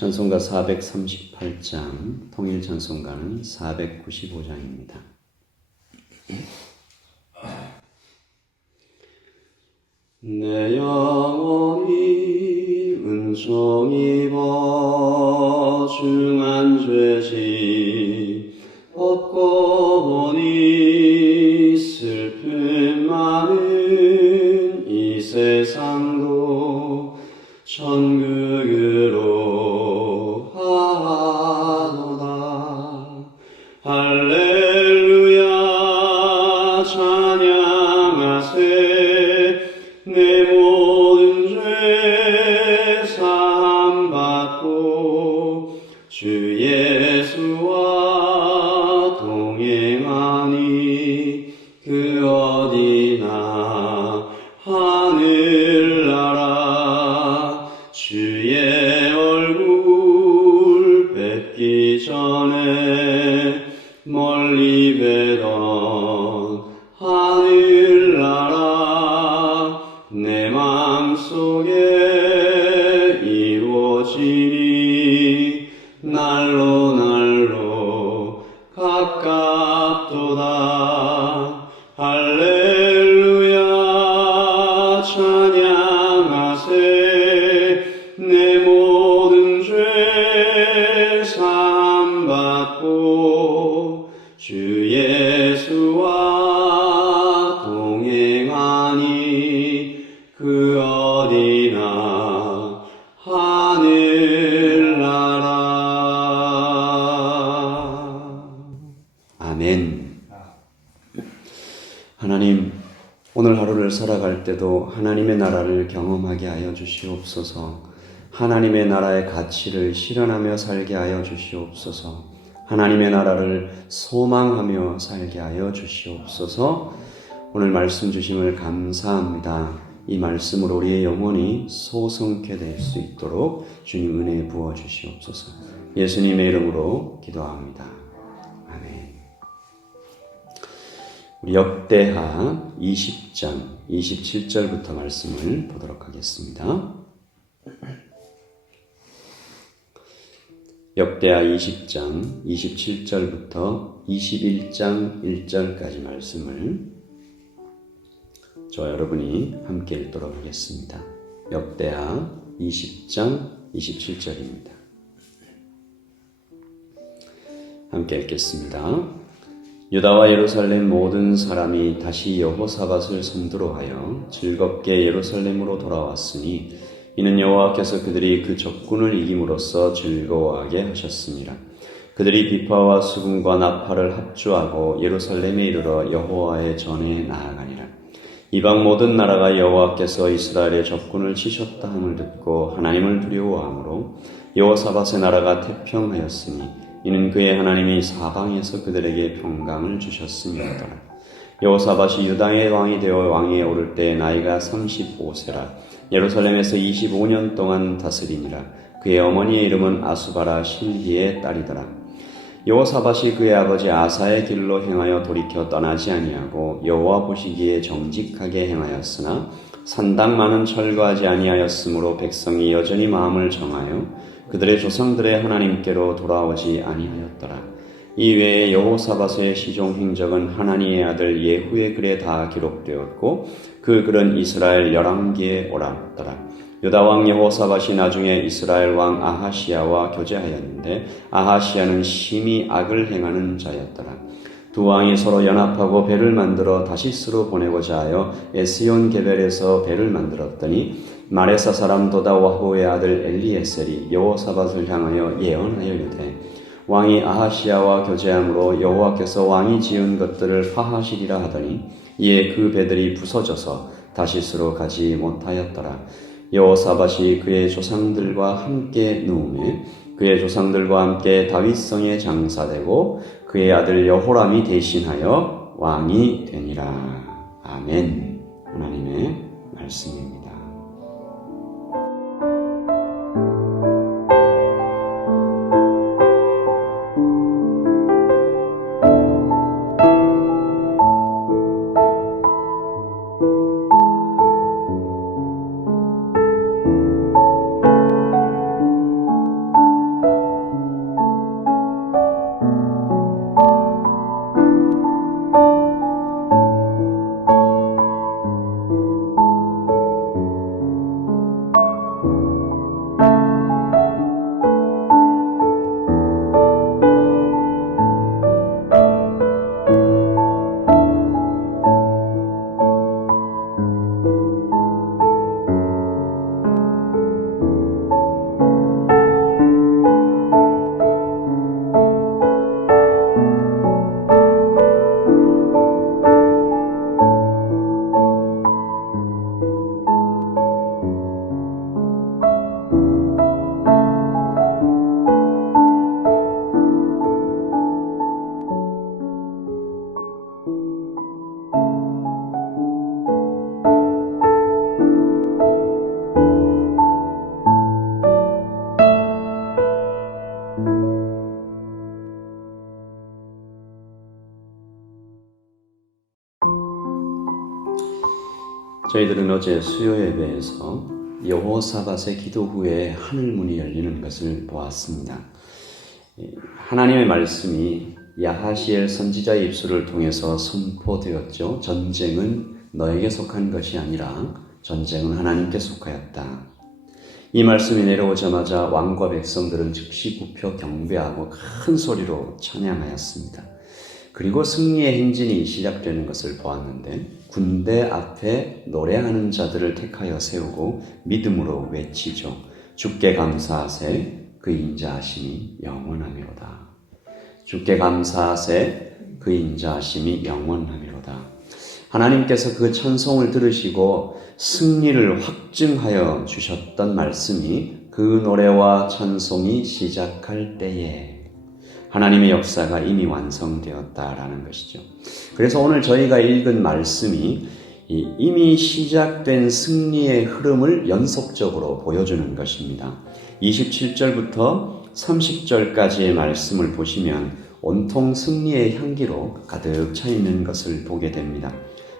찬송가 438장, 통일 찬송가는 495장입니다. 내 영혼이 은총 입어 중한 죄지 벗고 보니 슬픔 많은 이 세상도 천국으로 하노라. 할렐루야 찬양하세. 내 모든 죄 사함받고 주 예수와 동행하니 그 어디나 하늘나라. 주의 얼굴 뵙기 전에 멀리 뵈던 하늘나라. 내 맘속에 이루어지니 날로 날로 가깝도다. 할렐루야 찬양하세. 내 모든 죄 사함받고 주 예수와 동행하니 그 어디나 하늘나라. 아멘. 하나님, 오늘 하루를 살아갈 때도 하나님의 나라를 경험하게 하여 주시옵소서. 하나님의 나라의 가치를 실현하며 살게 하여 주시옵소서. 하나님의 나라를 소망하며 살게 하여 주시옵소서. 오늘 말씀 주심을 감사합니다. 이 말씀으로 우리의 영혼이 소성케 될 수 있도록 주님 은혜 부어 주시옵소서. 예수님의 이름으로 기도합니다. 아멘. 우리 역대하 20장 27절부터 말씀을 보도록 하겠습니다. 역대하 20장 27절부터 21장 1절까지 말씀을 저와 여러분이 함께 읽도록 하겠습니다. 역대하 20장 27절입니다. 함께 읽겠습니다. 유다와 예루살렘 모든 사람이 다시 여호사밧을 선두로 하여 즐겁게 예루살렘으로 돌아왔으니 이는 여호와께서 그들이 그 적군을 이김으로써 즐거워하게 하셨습니다. 그들이 비파와 수금과 나팔을 합주하고 예루살렘에 이르러 여호와의 전에 나아가니라. 이방 모든 나라가 여호와께서 이스라엘의 적군을 치셨다 함을 듣고 하나님을 두려워하므로 여호사밧의 나라가 태평하였으니 이는 그의 하나님이 사방에서 그들에게 평강을 주셨음이더라. 여호사밧이 유다의 왕이 되어 왕위에 오를 때 나이가 35세라. 예루살렘에서 25년 동안 다스리니라. 그의 어머니의 이름은 아수바라 실기의 딸이더라. 여호사밧이 그의 아버지 아사의 길로 행하여 돌이켜 떠나지 아니하고 여호와 보시기에 정직하게 행하였으나 산당만은 철거하지 아니하였으므로 백성이 여전히 마음을 정하여 그들의 조상들의 하나님께로 돌아오지 아니하였더라. 이외에 여호사밧의 시종 행적은 하나니의 아들 예후의 글에 다 기록되었고 그 글은 이스라엘 열왕기에 옳았더라. 유다 왕 여호사밧이 나중에 이스라엘 왕 아하시야와 교제하였는데 아하시야는 심히 악을 행하는 자였더라. 두 왕이 서로 연합하고 배를 만들어 다시스로 보내고자 하여 에스온 게벨에서 배를 만들었더니 마레사 사람 도다와후의 아들 엘리에셀이 여호사밧을 향하여 예언하여 이르되 왕이 아하시야와 교제함으로 여호와께서 왕이 지은 것들을 파하시리라 하더니 이에 그 배들이 부서져서 다시스로 가지 못하였더라. 여호사밧이 그의 조상들과 함께 누우매 그의 조상들과 함께 다윗성에 장사되고 그의 아들 여호람이 대신하여 왕이 되니라. 아멘. 하나님의 말씀입니다. 저희들은 어제 수요 예배에서 여호사밧의 기도 후에 하늘문이 열리는 것을 보았습니다. 하나님의 말씀이 야하시엘 선지자의 입술을 통해서 선포되었죠. 전쟁은 너에게 속한 것이 아니라 전쟁은 하나님께 속하였다. 이 말씀이 내려오자마자 왕과 백성들은 즉시 굽혀 경배하고 큰 소리로 찬양하였습니다. 그리고 승리의 행진이 시작되는 것을 보았는데 군대 앞에 노래하는 자들을 택하여 세우고 믿음으로 외치죠. 주께 감사하세 그 인자하심이 영원하미로다. 주께 감사하세 그 인자하심이 영원하미로다. 하나님께서 그 찬송을 들으시고 승리를 확증하여 주셨던 말씀이 그 노래와 찬송이 시작할 때에 하나님의 역사가 이미 완성되었다라는 것이죠. 그래서 오늘 저희가 읽은 말씀이 이미 시작된 승리의 흐름을 연속적으로 보여주는 것입니다. 27절부터 30절까지의 말씀을 보시면 온통 승리의 향기로 가득 차 있는 것을 보게 됩니다.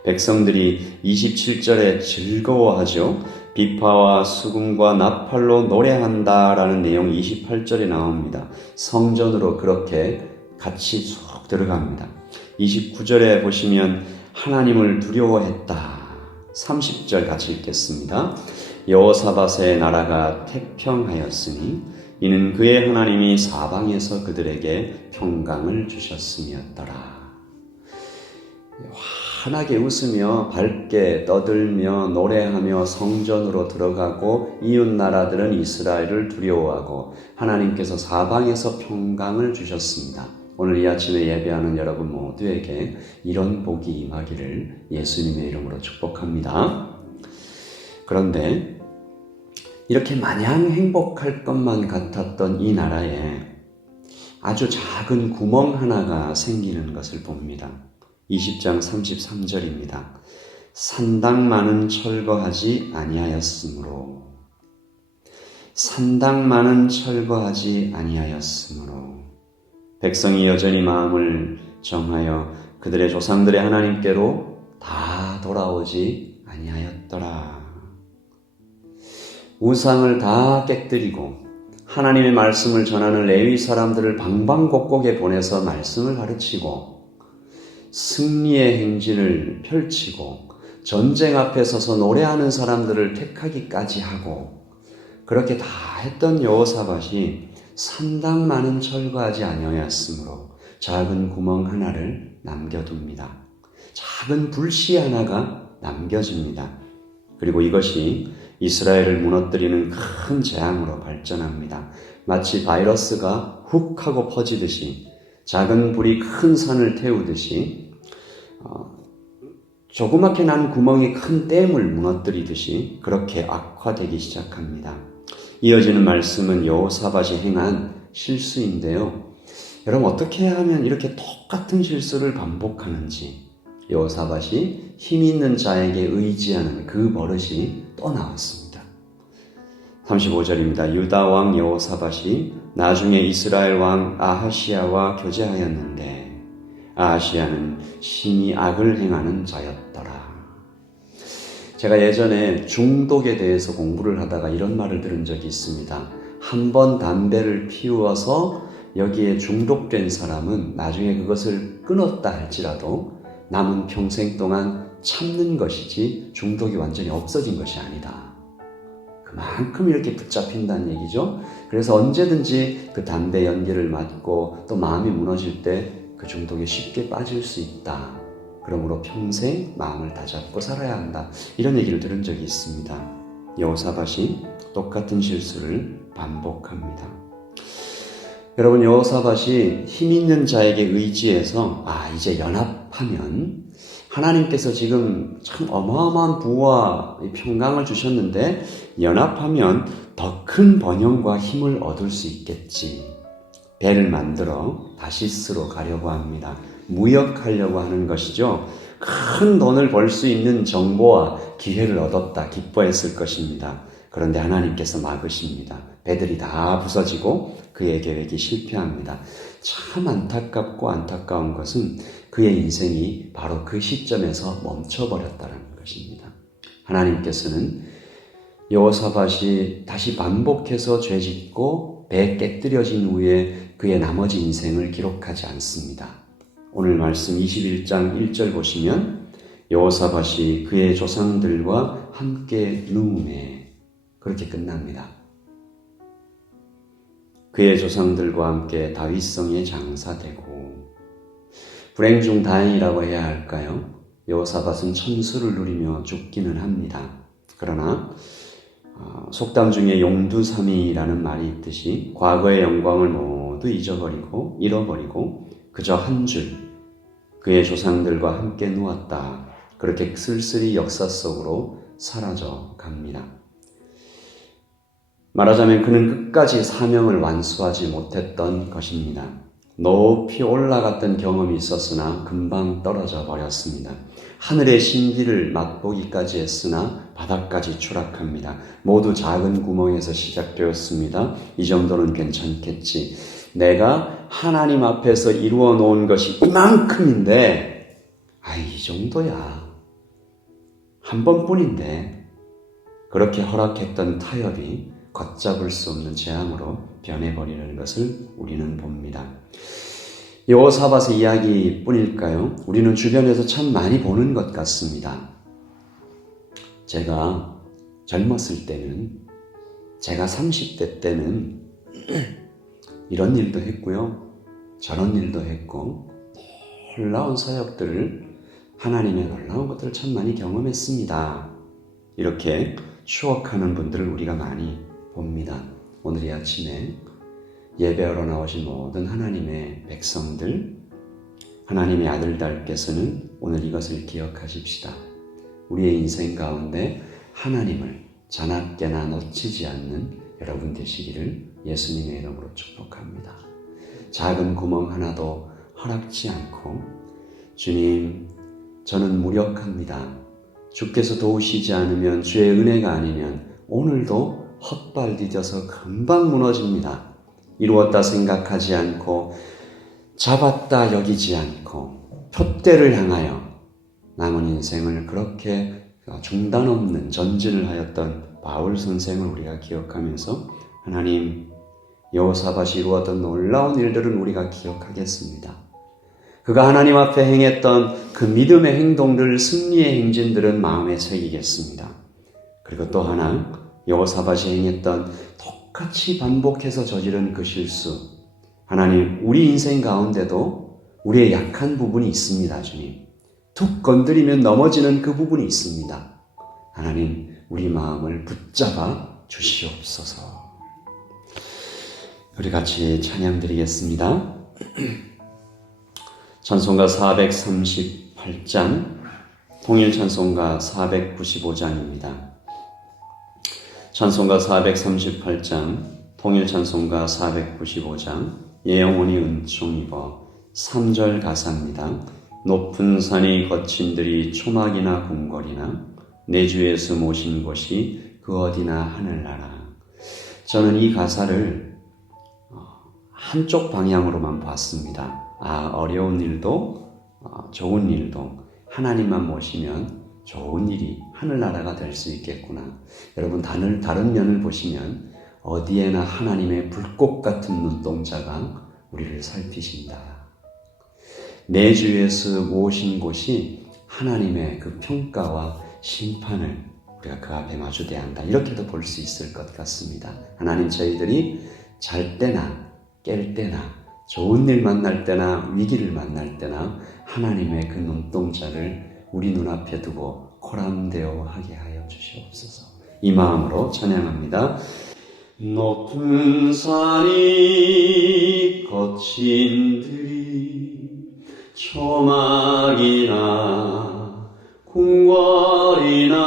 백성들이 27절에 즐거워하죠. 비파와 수금과 나팔로 노래한다라는 내용이 28절에 나옵니다. 성전으로 그렇게 같이 쭉 들어갑니다. 29절에 보시면 하나님을 두려워했다. 30절 같이 읽겠습니다. 여호사밧의 나라가 태평하였으니 이는 그의 하나님이 사방에서 그들에게 평강을 주셨음이었더라. 환하게 웃으며 밝게 떠들며 노래하며 성전으로 들어가고 이웃 나라들은 이스라엘을 두려워하고 하나님께서 사방에서 평강을 주셨습니다. 오늘 이 아침에 예배하는 여러분 모두에게 이런 복이 임하기를 예수님의 이름으로 축복합니다. 그런데 이렇게 마냥 행복할 것만 같았던 이 나라에 아주 작은 구멍 하나가 생기는 것을 봅니다. 20장 33절입니다. 산당만은 철거하지 아니하였으므로 백성이 여전히 마음을 정하여 그들의 조상들의 하나님께로 다 돌아오지 아니하였더라. 우상을 다 깨뜨리고 하나님의 말씀을 전하는 레위 사람들을 방방곡곡에 보내서 말씀을 가르치고 승리의 행진을 펼치고 전쟁 앞에 서서 노래하는 사람들을 택하기까지 하고 그렇게 다 했던 여호사밧이 산당만은 철거하지 아니하였으므로 작은 구멍 하나를 남겨둡니다. 작은 불씨 하나가 남겨집니다. 그리고 이것이 이스라엘을 무너뜨리는 큰 재앙으로 발전합니다. 마치 바이러스가 훅 하고 퍼지듯이 작은 불이 큰 산을 태우듯이 조그맣게 난 구멍이 큰 댐을 무너뜨리듯이 그렇게 악화되기 시작합니다. 이어지는 말씀은 여호사밧이 행한 실수인데요. 여러분 어떻게 하면 이렇게 똑같은 실수를 반복하는지 여호사밧이 힘 있는 자에게 의지하는 그 버릇이 또 나왔습니다. 35절입니다. 유다 왕 여호사밧이 나중에 이스라엘 왕 아하시야와 교제하였는데 아하시야는 심히 악을 행하는 자였더라. 제가 예전에 중독에 대해서 공부를 하다가 이런 말을 들은 적이 있습니다. 한 번 담배를 피우어서 여기에 중독된 사람은 나중에 그것을 끊었다 할지라도 남은 평생 동안 참는 것이지 중독이 완전히 없어진 것이 아니다. 그만큼 이렇게 붙잡힌다는 얘기죠. 그래서 언제든지 그 담배 연기를 맡고 또 마음이 무너질 때 그 중독에 쉽게 빠질 수 있다. 그러므로 평생 마음을 다잡고 살아야 한다. 이런 얘기를 들은 적이 있습니다. 여호사밧이 똑같은 실수를 반복합니다. 여러분 여호사밧이 힘 있는 자에게 의지해서 이제 연합하면 하나님께서 지금 참 어마어마한 부와 평강을 주셨는데 연합하면 더 큰 번영과 힘을 얻을 수 있겠지. 배를 만들어 다시스로 가려고 합니다. 무역하려고 하는 것이죠. 큰 돈을 벌 수 있는 정보와 기회를 얻었다 기뻐했을 것입니다. 그런데 하나님께서 막으십니다. 배들이 다 부서지고 그의 계획이 실패합니다. 참 안타깝고 안타까운 것은 그의 인생이 바로 그 시점에서 멈춰버렸다는 것입니다. 하나님께서는 여호사밧이 다시 반복해서 죄짓고 배 깨뜨려진 후에 그의 나머지 인생을 기록하지 않습니다. 오늘 말씀 21장 1절 보시면 여호사밧이 그의 조상들과 함께 누움에 그렇게 끝납니다. 그의 조상들과 함께 다윗성에 장사되고 불행 중 다행이라고 해야 할까요? 여호사밧은 천수를 누리며 죽기는 합니다. 그러나 속담 중에 용두삼이라는 말이 있듯이 과거의 영광을 모두 잃어버리고 그저 한 줄 그의 조상들과 함께 누웠다. 그렇게 쓸쓸히 역사 속으로 사라져 갑니다. 말하자면 그는 끝까지 사명을 완수하지 못했던 것입니다. 높이 올라갔던 경험이 있었으나 금방 떨어져 버렸습니다. 하늘의 신비를 맛보기까지 했으나 바닥까지 추락합니다. 모두 작은 구멍에서 시작되었습니다. 이 정도는 괜찮겠지. 내가 하나님 앞에서 이루어 놓은 것이 이만큼인데, 이 정도야. 한 번뿐인데, 그렇게 허락했던 타협이 걷잡을 수 없는 재앙으로 변해버리는 것을 우리는 봅니다. 여호사밧의 이야기뿐일까요? 우리는 주변에서 참 많이 보는 것 같습니다. 제가 젊었을 때는, 제가 30대 때는 이런 일도 했고요, 저런 일도 했고, 놀라운 사역들을, 하나님의 놀라운 것들을 참 많이 경험했습니다. 이렇게 추억하는 분들을 우리가 많이 봅니다. 오늘 이 아침에 예배하러 나오신 모든 하나님의 백성들, 하나님의 아들들께서는 오늘 이것을 기억하십시다. 우리의 인생 가운데 하나님을 자나깨나 놓치지 않는 여러분 되시기를 예수님의 이름으로 축복합니다. 작은 구멍 하나도 허락지 않고, 주님, 저는 무력합니다. 주께서 도우시지 않으면, 주의 은혜가 아니면 오늘도 헛발 디뎌서 금방 무너집니다. 이루었다 생각하지 않고, 잡았다 여기지 않고, 표대를 향하여 남은 인생을 그렇게 중단 없는 전진을 하였던 바울 선생을 우리가 기억하면서, 하나님, 여호사밧이 이루었던 놀라운 일들은 우리가 기억하겠습니다. 그가 하나님 앞에 행했던 그 믿음의 행동들, 승리의 행진들은 마음에 새기겠습니다. 그리고 또 하나, 여호사밧이 행했던 똑같이 반복해서 저지른 그 실수, 하나님, 우리 인생 가운데도 우리의 약한 부분이 있습니다. 주님, 툭 건드리면 넘어지는 그 부분이 있습니다. 하나님, 우리 마음을 붙잡아 주시옵소서. 우리 같이 찬양 드리겠습니다. 찬송가 438장, 통일 찬송가 495장입니다. 찬송가 438장, 통일 찬송가 495장, 예영원히 은총 입어 3절 가사입니다. 높은 산이 거친들이 초막이나 궁궐이나 내 주 예수 모신 곳이 그 어디나 하늘나라. 저는 이 가사를 한쪽 방향으로만 봤습니다. 어려운 일도 좋은 일도 하나님만 모시면 좋은 일이 하늘나라가 될 수 있겠구나. 여러분, 다른 면을 보시면 어디에나 하나님의 불꽃 같은 눈동자가 우리를 살피신다. 내 주 예수 모신 곳이 하나님의 그 평가와 심판을 우리가 그 앞에 마주대야 한다. 이렇게도 볼 수 있을 것 같습니다. 하나님, 저희들이 잘 때나 깰 때나 좋은 일 만날 때나 위기를 만날 때나 하나님의 그 눈동자를 우리 눈앞에 두고 코람되어 하게 하여 주시옵소서. 이 마음으로 찬양합니다. 높은 산이 거친 들이 초막이나 궁궐이나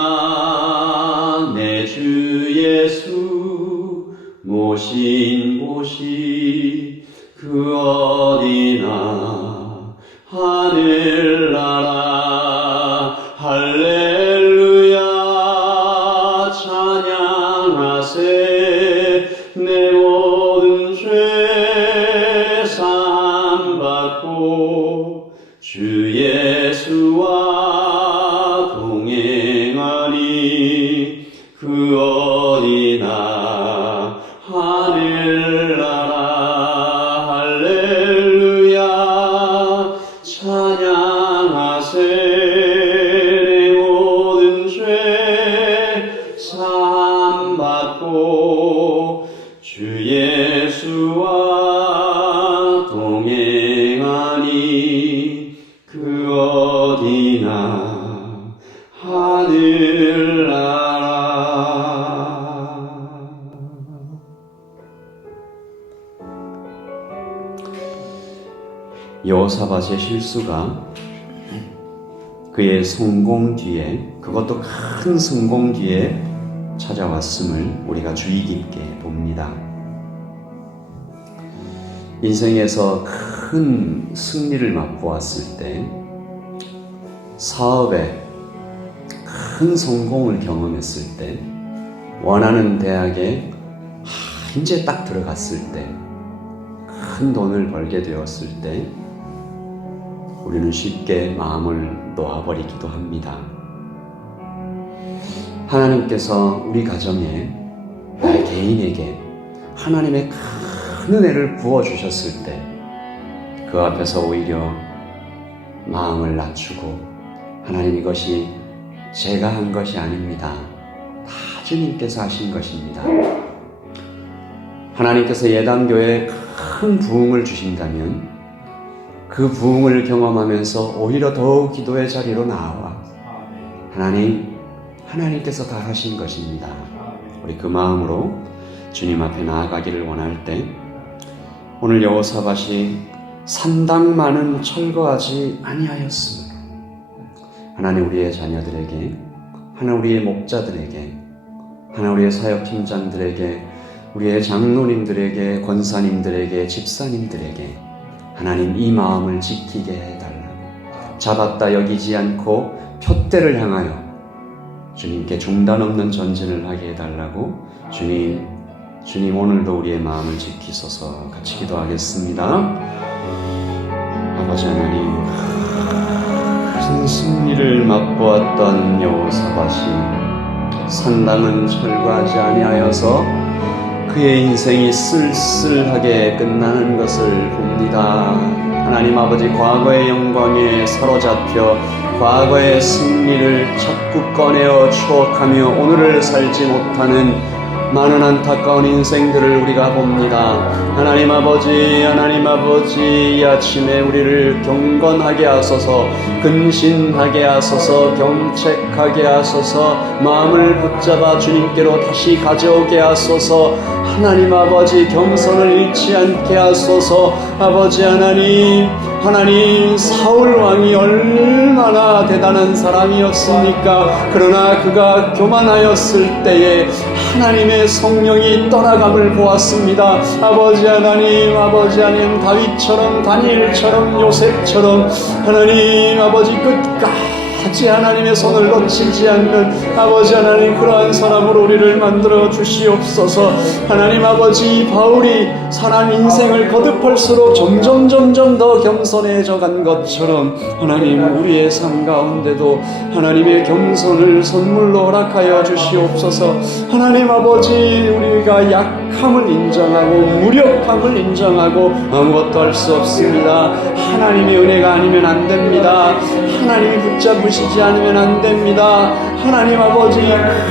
내 주 예수 모신 곳이 그 어디나 하늘나라. 할렐루야 찬양하세. 내 모든 죄 사함받고 주 예수와 동행하리. 하늘나라 할렐루야 찬양하세 내 모든 죄 사함받고 주 예수와 동행하니 그 어디나 하늘나라. 여호사밧의 실수가 그의 성공 뒤에, 그것도 큰 성공 뒤에 찾아왔음을 우리가 주의 깊게 봅니다. 인생에서 큰 승리를 맛보았을 때, 사업에 큰 성공을 경험했을 때, 원하는 대학에 이제 딱 들어갔을 때, 큰 돈을 벌게 되었을 때 우리는 쉽게 마음을 놓아버리기도 합니다. 하나님께서 우리 가정에, 나의 개인에게 하나님의 큰 은혜를 부어주셨을 때 그 앞에서 오히려 마음을 낮추고, 하나님 이것이 제가 한 것이 아닙니다. 다 주님께서 하신 것입니다. 하나님께서 예단교회에 큰 부흥을 주신다면 그 부흥을 경험하면서 오히려 더욱 기도의 자리로 나와 하나님께서 다 하신 것입니다. 우리 그 마음으로 주님 앞에 나아가기를 원할 때, 오늘 여호사밧이 산당만은 철거하지 아니하였으므로 하나님 우리의 자녀들에게, 하나님 우리의 목자들에게, 하나님 우리의 사역팀장들에게, 우리의 장로님들에게, 권사님들에게, 집사님들에게 하나님 이 마음을 지키게 해달라고, 잡았다 여기지 않고 표대를 향하여 주님께 중단 없는 전진을 하게 해달라고, 주님 오늘도 우리의 마음을 지키소서. 같이 기도하겠습니다. 아버지 하나님, 큰 승리를 맛보았던 여호사밧이 산당은 철거하지 아니하여서 그의 인생이 쓸쓸하게 끝나는 것을 봅니다. 하나님 아버지, 과거의 영광에 사로잡혀 과거의 승리를 자꾸 꺼내어 추억하며 오늘을 살지 못하는 많은 안타까운 인생들을 우리가 봅니다. 하나님 아버지, 이 아침에 우리를 경건하게 하소서, 근신하게 하소서, 경책하게 하소서, 마음을 붙잡아 주님께로 다시 가져오게 하소서. 하나님 아버지, 겸손을 잃지 않게 하소서. 아버지 하나님, 사울 왕이 얼마나 대단한 사람이었습니까? 그러나 그가 교만하였을 때에 하나님의 성령이 떠나감을 보았습니다. 아버지 하나님, 다윗처럼, 다니엘처럼, 요셉처럼 하나님 아버지 끝까지 하나님의 손을 놓치지 않는 아버지 하나님, 그러한 사람으로 우리를 만들어 주시옵소서. 하나님 아버지, 바울이 사람 인생을 거듭할수록 점점 더 겸손해져 간 것처럼 하나님 우리의 삶 가운데도 하나님의 겸손을 선물로 허락하여 주시옵소서. 하나님 아버지, 우리가 약함을 인정하고 무력함을 인정하고 아무것도 할 수 없습니다. 하나님의 은혜가 아니면 안 됩니다. 하나님이 붙잡으시지 않으면 안 됩니다. 하나님 아버지,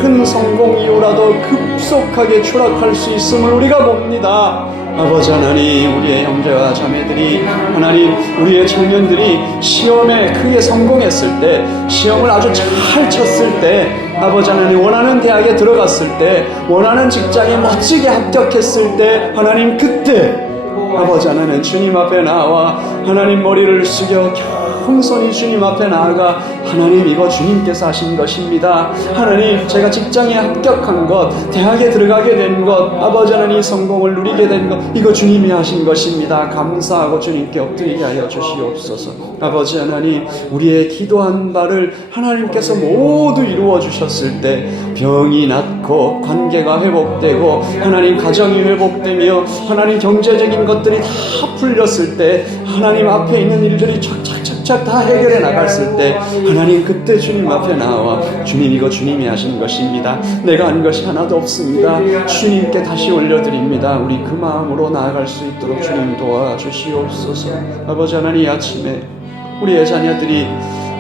큰 성공 이후라도 급속하게 추락할 수 있음을 우리가 봅니다. 아버지 하나님, 우리의 형제와 자매들이, 하나님 우리의 청년들이 시험에 크게 성공했을 때, 시험을 아주 잘 쳤을 때, 아버지 하나님 원하는 대학에 들어갔을 때, 원하는 직장에 멋지게 합격했을 때, 하나님 그때 아버지 하나님 주님 앞에 나와 하나님 머리를 숙여 겸손히 주님 앞에 나아가, 하나님 이거 주님께서 하신 것입니다. 하나님 제가 직장에 합격한 것, 대학에 들어가게 된 것, 아버지 하나님 성공을 누리게 된 것, 이거 주님이 하신 것입니다. 감사하고 주님께 엎드리게 하여 주시옵소서. 아버지 하나님, 우리의 기도한 바를 하나님께서 모두 이루어 주셨을 때 병이 낫고 관계가 회복되고 하나님 가정이 회복되며 하나님 경제적인 것들이 다 풀렸을 때 하나님 앞에 있는 일들이 착착착 착착 다 해결해 나갔을 때 하나님 그때 주님 앞에 나와 주님 이거 주님이 하신 것입니다. 내가 한 것이 하나도 없습니다. 주님께 다시 올려드립니다. 우리 그 마음으로 나아갈 수 있도록 주님 도와주시옵소서. 아버지 하나님, 이 아침에 우리의 자녀들이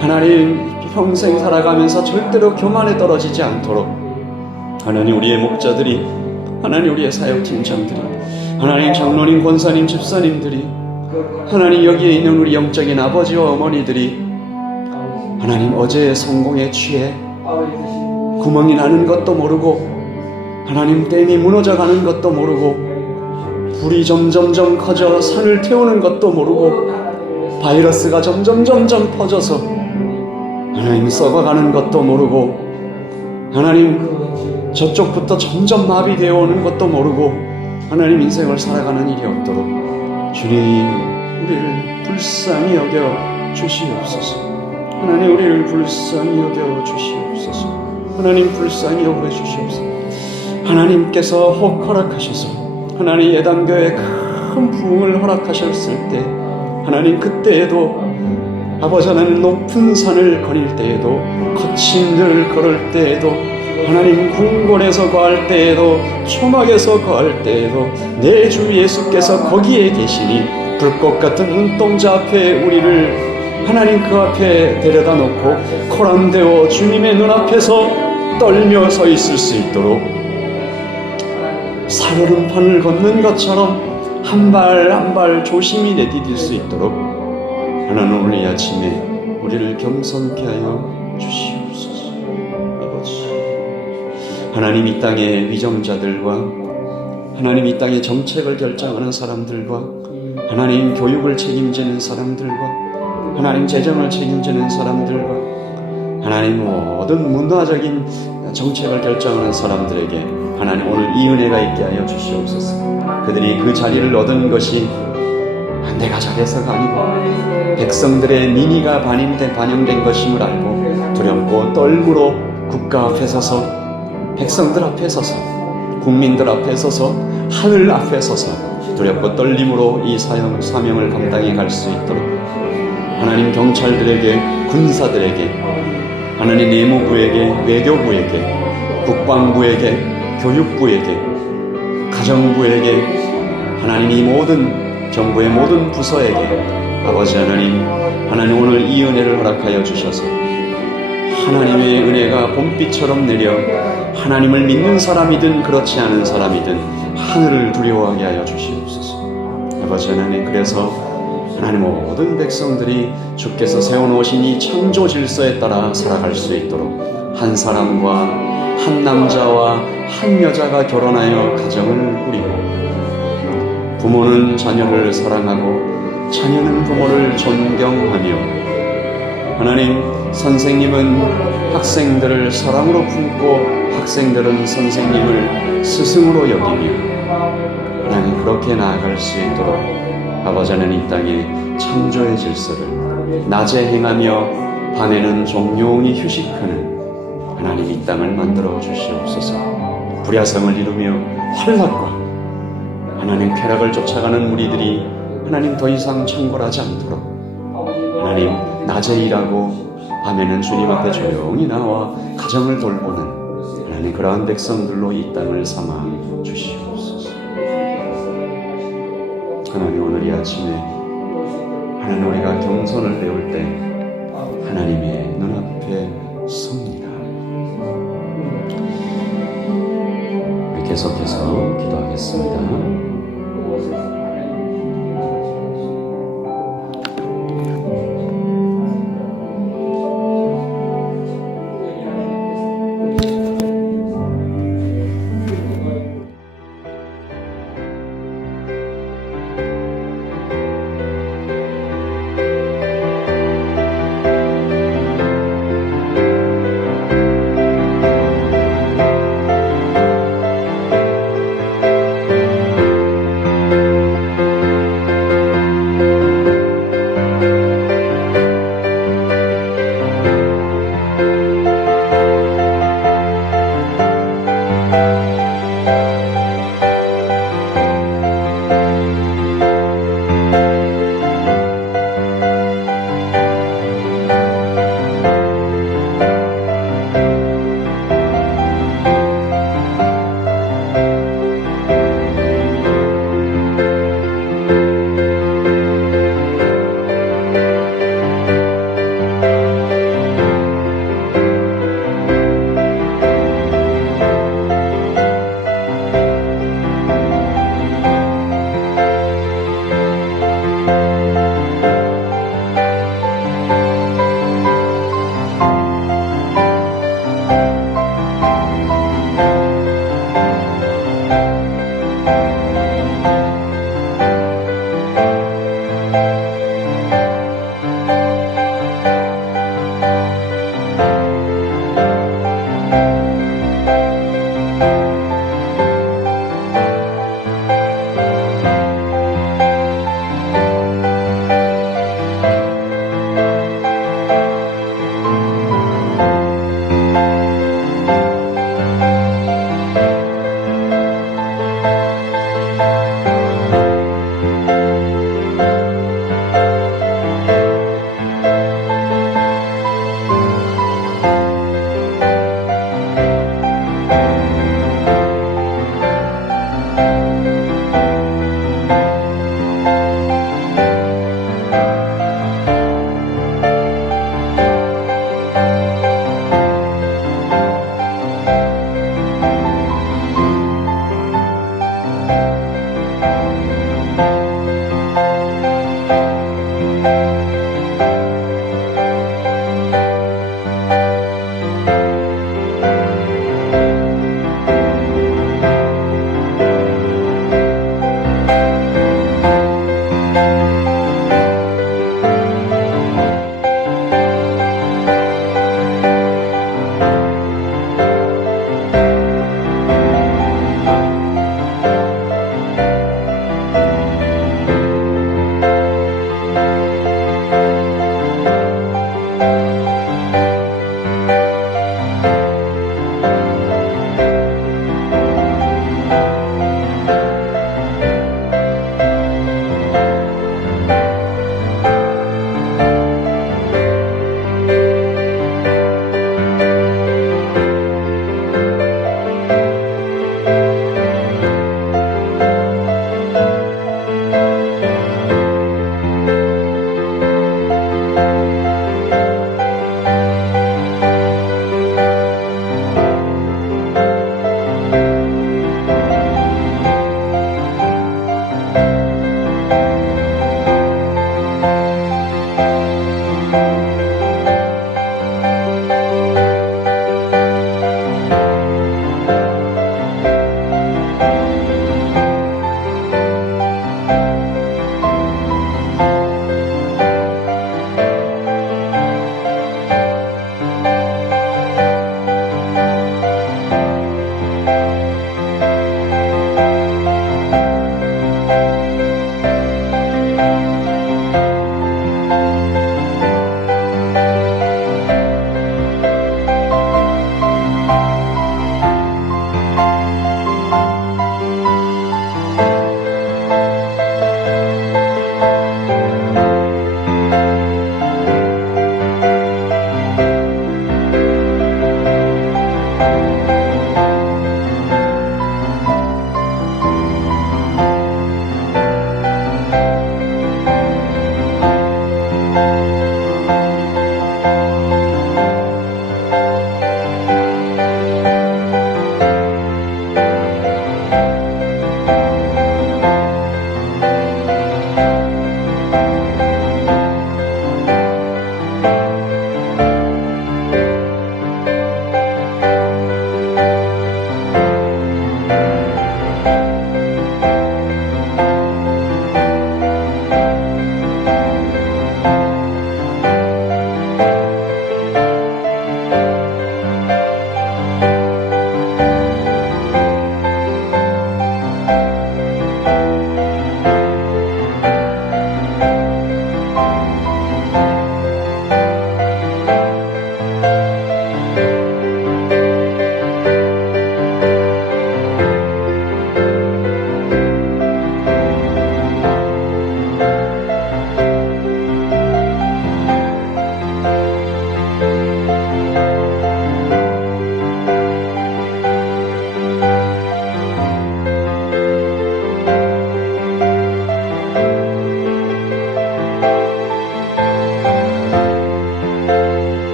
하나님 평생 살아가면서 절대로 교만에 떨어지지 않도록 하나님 우리의 목자들이, 하나님 우리의 사역팀장들이, 하나님 장로님, 권사님, 집사님들이, 하나님 여기에 있는 우리 영적인 아버지와 어머니들이 하나님 어제의 성공에 취해 구멍이 나는 것도 모르고 하나님 댐이 무너져가는 것도 모르고 불이 점점점 커져 산을 태우는 것도 모르고 바이러스가 점점 퍼져서 하나님 썩어가는 것도 모르고 하나님 저쪽부터 점점 마비되어 오는 것도 모르고 하나님 인생을 살아가는 일이 없도록 주님 우리를 불쌍히 여겨 주시옵소서. 하나님 우리를 불쌍히 여겨 주시옵소서. 하나님 불쌍히 여겨 주시옵소서. 하나님께서 혹 허락하셔서 하나님 예단교회 큰 부흥을 허락하셨을 때 하나님 그때에도 아버지 하나님 높은 산을 거닐 때에도 거친 들을 걸을 때에도 하나님 궁궐에서 거할 때에도 초막에서 거할 때에도 내 주 예수께서 거기에 계시니 불꽃 같은 눈동자 앞에 우리를 하나님 그 앞에 데려다 놓고 코란되어 주님의 눈앞에서 떨며 서 있을 수 있도록 살얼음판을 걷는 것처럼 한 발 한 발 조심히 내디딜 수 있도록 하나님 오늘 이 아침에 우리를 겸손케 하여 주시옵소서. 아버지 하나님 이 땅의 위정자들과 하나님 이 땅의 정책을 결정하는 사람들과 하나님 교육을 책임지는 사람들과 하나님 재정을 책임지는 사람들과 하나님 모든 문화적인 정책을 결정하는 사람들에게 하나님 오늘 이 은혜가 있게 하여 주시옵소서. 그들이 그 자리를 얻은 것이 내가 잘해서가 아니고 백성들의 민의가 반영된 것임을 알고 두렵고 떨므로 국가 앞에 서서 백성들 앞에 서서 국민들 앞에 서서 하늘 앞에 서서 두렵고 떨림으로 이 사명을 감당해 갈 수 있도록 하나님 경찰들에게 군사들에게 하나님 내무부에게 외교부에게 국방부에게 교육부에게 가정부에게 하나님 이 모든 정부의 모든 부서에게 아버지 하나님 오늘 이 은혜를 허락하여 주셔서 하나님의 은혜가 봄비처럼 내려 하나님을 믿는 사람이든 그렇지 않은 사람이든 하늘을 두려워하게 하여 주시옵소서. 아버지 하나님 그래서 하나님 모든 백성들이 주께서 세워놓으신 이 창조 질서에 따라 살아갈 수 있도록 한 사람과 한 남자와 한 여자가 결혼하여 가정을 꾸리고 부모는 자녀를 사랑하고 자녀는 부모를 존경하며 하나님 선생님은 학생들을 사랑으로 품고 학생들은 선생님을 스승으로 여기며 하나님 그렇게 나아갈 수 있도록 아버지 하나님 이 땅에 창조의 질서를 낮에 행하며 밤에는 종용히 휴식하는 하나님 이 땅을 만들어 주시옵소서. 불야성을 이루며 환락과 하나님 쾌락을 쫓아가는 무리들이 하나님 더 이상 창궐하지 않도록 하나님 낮에 일하고 밤에는 주님 앞에 조용히 나와 가정을 돌보는 하나님 그러한 백성들로 이 땅을 삼아 주시옵소서. 하나님 오늘 이 아침에 하나님 우리가 경선을 배울 때 하나님의 눈앞에 섭니다. 우리 계속해서 기도하겠습니다.